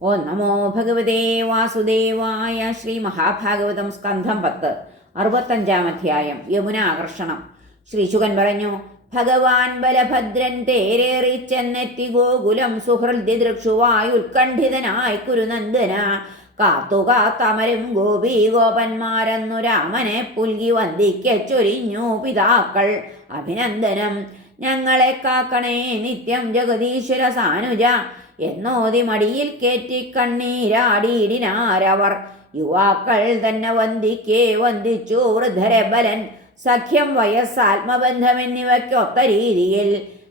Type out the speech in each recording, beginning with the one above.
ഓം നമോ ഭഗവതേ വാസുദേവായ. ശ്രീ മഹാഭാഗവതം സ്കന്ധം 10 65 അധ്യായം. യമുനാകർഷണം. ശ്രീശുകൻ പറഞ്ഞു, ഭഗവാൻ ബലഭദ്രൻ തേരേറി ചെന്നെത്തി ഗോകുലം സുഹൃദ്ദിദൃക്ഷുവായി ഉത്കണ്ഠിതനായി കുരുനന്ദന കാത്തുകാത്തമരും ഗോപീ ഗോപന്മാരെന്നു രാമനെ പുൽകി വന്ദിക്കച്ചൊരിഞ്ഞു പിതാക്കൾ അഭിനന്ദനം. ഞങ്ങളെ കാക്കണേ നിത്യം ജഗദീശ്വര സാനുജ എന്നോതി മടിയിൽ കേറ്റി കണ്ണീരാടിയിടിനാരവർ. യുവാക്കൾ തന്നെ വന്ദിച്ചു വൃദ്ധരെ ബലൻ സഖ്യം വയസ്സാത്മബന്ധം എന്നിവയ്ക്കൊത്ത രീതിയിൽ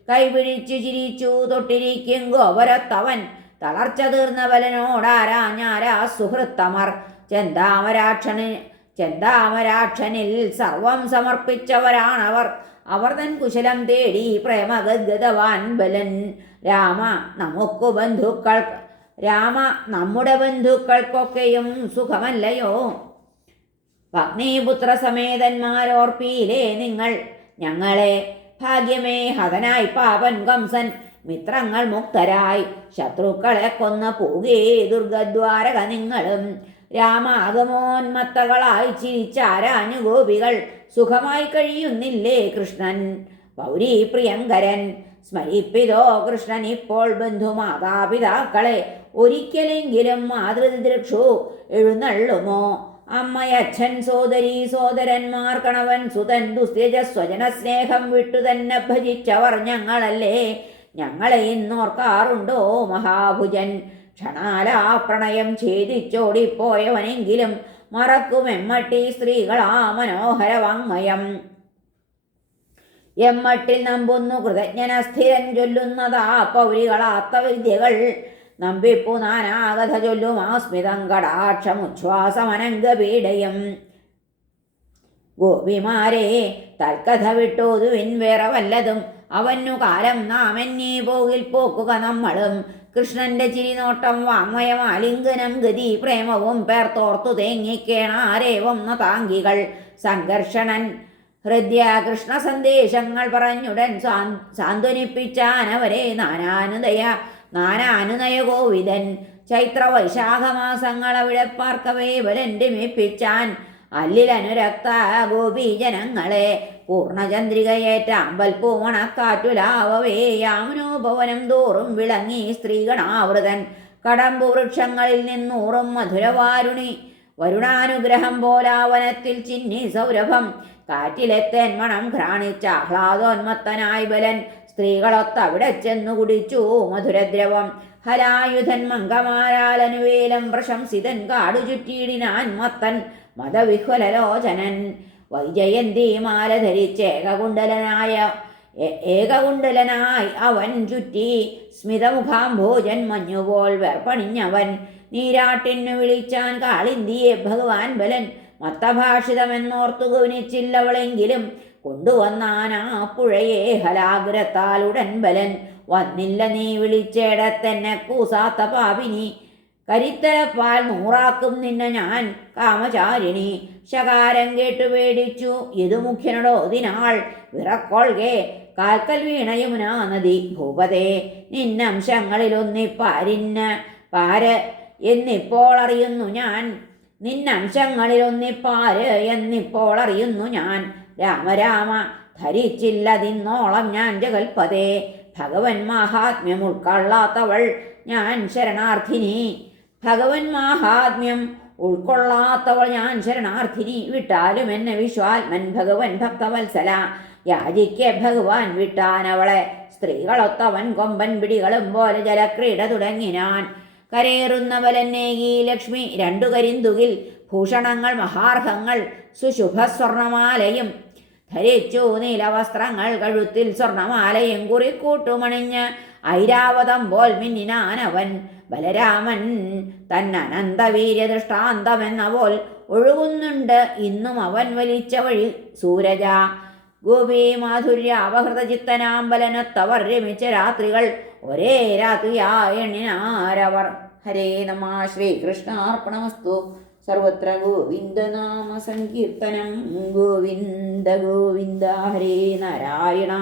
കൈപിടിച്ചു ചിരിച്ചു തൊട്ടിരിക്കും ഗോപരത്തവൻ. തളർച്ച തീർന്ന ബലനോടാരാഞ്ഞാരാ സുഹൃത്തമർ. ചെന്താമരാക്ഷനിൽ സർവം സമർപ്പിച്ചവരാണവർ. അവർ തൻ കുശലം തേടി പ്രേമഗദ്ഗതവാൻ ബലൻ. രാമ നമ്മുടെ ബന്ധുക്കൾക്കൊക്കെയും സുഖമല്ലയോ? പത്നീപുത്ര സമേതന്മാരോർപ്പിയിലേ നിങ്ങൾ ഞങ്ങളെ. ഭാഗ്യമേ ഹതനായി പാപൻ കംസൻ മിത്രങ്ങൾ മുക്തരായി ശത്രുക്കളെ കൊന്ന പൂകേ ദുർഗദ്വാരക നിങ്ങളും. രാമാഗമോന്മത്തകളായി ചിരിച്ചാരാഞ്ഞു ഗോപികൾ. സുഖമായി കഴിയുന്നില്ലേ കൃഷ്ണൻ പൗരീ പ്രിയങ്കരൻ? സ്മരിപ്പിതോ കൃഷ്ണൻ ഇപ്പോൾ ബന്ധുമാതാപിതാക്കളെ. ഒരിക്കലെങ്കിലും മാതൃദൃക്ഷു എഴുന്നള്ളുമോ? അമ്മയച്ഛൻ സോദരീ സോദരന്മാർ കണവൻ സുതൻ ദുസ്ത്യജ സ്വജന സ്നേഹം വിട്ടു തന്നെ ഭജിച്ചവർ ഞങ്ങളല്ലേ. ഞങ്ങളെ ഇന്നോർക്കാറുണ്ടോ മഹാഭുജൻ? ക്ഷണാലാ പ്രണയം ഛേദിച്ചോടിപ്പോയവനെങ്കിലും മറക്കുമെമ്മട്ടി സ്ത്രീകളാ മനോഹര വാങ്മയം. എമ്മട്ടിൽ നമ്പുന്നു കൃതജ്ഞന സ്ഥിരൻ ചൊല്ലുന്നതാ പൗരികളാത്ത വിദ്യകൾ. നമ്പിപ്പു നാനാകഥ ചൊല്ലുമാസ്മിതം കടാക്ഷമുച്ഛ്വാസമനംഗപീഡയും. ഗോപിമാരെ തൽക്കഥ വിട്ടോതുവിൻ വേറെ വല്ലതും. അവനു കാലം നാം എന്നീ പോകിൽ പോക്കുക നമ്മളും. കൃഷ്ണന്റെ ചിരിനോട്ടം വാങ്മയം ആലിംഗനം ഗതി പ്രേമവും പേർത്തോർത്തു തേങ്ങിക്കേണാരേവം താങ്കികൾ. സംഘർഷണൻ ഹൃദ്യ കൃഷ്ണ സന്ദേശങ്ങൾ പറഞ്ഞുടൻ സാന്ത്വനിപ്പിച്ചാനവരെ നാനാനുനയ ഗോവിദൻ. ചൈത്ര വൈശാഖമാസങ്ങൾ അവിടെ പാർക്കവേ ബലൻ രമിപ്പിച്ചാൻ അല്ലിലനുരക്ത ഗോപീജനങ്ങളെ. പൂർണ്ണചന്ദ്രികയേറ്റ അമ്പൽപ്പൂമണക്കാറ്റുലാവവേ യാമുനോപവനം തോറും വിളങ്ങി സ്ത്രീഗണാവൃതൻ. കടമ്പു വൃക്ഷങ്ങളിൽ നിന്നൂറും മധുരവാരുണി വരുണാനുഗ്രഹം പോലാവനത്തിൽ ചിന്നി സൗരഭം. കാറ്റിലെത്തേൻ മണം ഘ്രാണിച്ച ആഹ്ലാദോന്മത്തനായി ബലൻ സ്ത്രീകളൊത്തവിടെ ചെന്നു കുടിച്ചു മധുരദ്രവം. ഹലായുധൻ മംഗമാരാലനുവേലം പ്രശംസിതൻ കാടു ചുറ്റിയിടിനാൻ മത്തൻ മതവിഹ്വലലോചനൻ. വൈജയന്തി മാല ധരിച്ച് ഏകകുണ്ടലനായി അവൻ ചുറ്റി സ്മിതമുഖാംഭോജൻ മഞ്ഞുപോൽ വേർപ്പണിഞ്ഞവൻ. നീരാട്ടിനു വിളിച്ചാൻ കാളിന്തിയെ ഭഗവാൻ ബലൻ. മത്തഭാഷിതമെന്നോർത്തു ഗൗനിച്ചില്ലവളെങ്കിലും കൊണ്ടുവന്നാനാ പുഴയെ ഹലാഗ്രത്താലുടൻ ബലൻ. വന്നില്ല നീ വിളിച്ചേടത്തെന്നെ കൂസാത്ത പാപിനി. കരിത്തലപ്പാൽ 100 നിന്നെ ഞാൻ കാമചാരിണി. ശകാരം കേട്ടു പേടിച്ചു യദുമുഖ്യനോടോതിനാൾ. വിറക്കൊൾകെ കാൽക്കൽ വീണ യമുനാ നദി. ഭൂപതേ പാര് എന്നിപ്പോൾ അറിയുന്നു ഞാൻ. എന്നിപ്പോൾ അറിയുന്നു ഞാൻ. രാമ ധരിച്ചില്ലതിന്നോളം ഞാൻ ജഗൽപതേ. ഭഗവൻ മാഹാത്മ്യം ഉൾക്കൊള്ളാത്തവൾ ഞാൻ ശരണാർത്ഥിനി. വിട്ടാലും എന്നെ വിശ്വാത്മൻ ഭഗവൻ ഭക്തവത്സല. യാചിക്കെ ഭഗവാൻ വിട്ടാനവളെ. സ്ത്രീകളൊത്തവൻ കൊമ്പൻ പിടികളും പോലെ ജലക്രീഡ തുടങ്ങിനാൻ. കരേറുന്ന ബലന്നേകി ലക്ഷ്മി 2 കരിന്തുകിൽ ഭൂഷണങ്ങൾ മഹാർഹങ്ങൾ സുശുഭസ്വർണമാലയും ധരിച്ചു. നീലവസ്ത്രങ്ങൾ കഴുത്തിൽ സ്വർണമാലയും കുറിക്കൂട്ടുമണിഞ്ഞ് ഐരാവതം പോൽ മിന്നിനാനവൻ. ബലരാമൻ തന്നനന്തവീര്യ ദൃഷ്ടാന്തമെന്ന പോൽ ഒഴുകുന്നുണ്ട് ഇന്നും അവൻ വലിച്ച വഴി സൂരജ. ഗോപീ മാധുര്യ അപഹൃതചിത്തനാമ്പലനത്തവർ രമിച്ച രാത്രികൾ ഒരേ രാത്രിയായെണ്ണിനാരവർ. ഹരേ നമ. ശ്രീകൃഷ്ണാർപ്പണമസ്തു. സർവത്ര ഗോവിന്ദനാമ സങ്കീർത്തനം. ഗോവിന്ദ ഗോവിന്ദ. ഹരേ നാരായണ.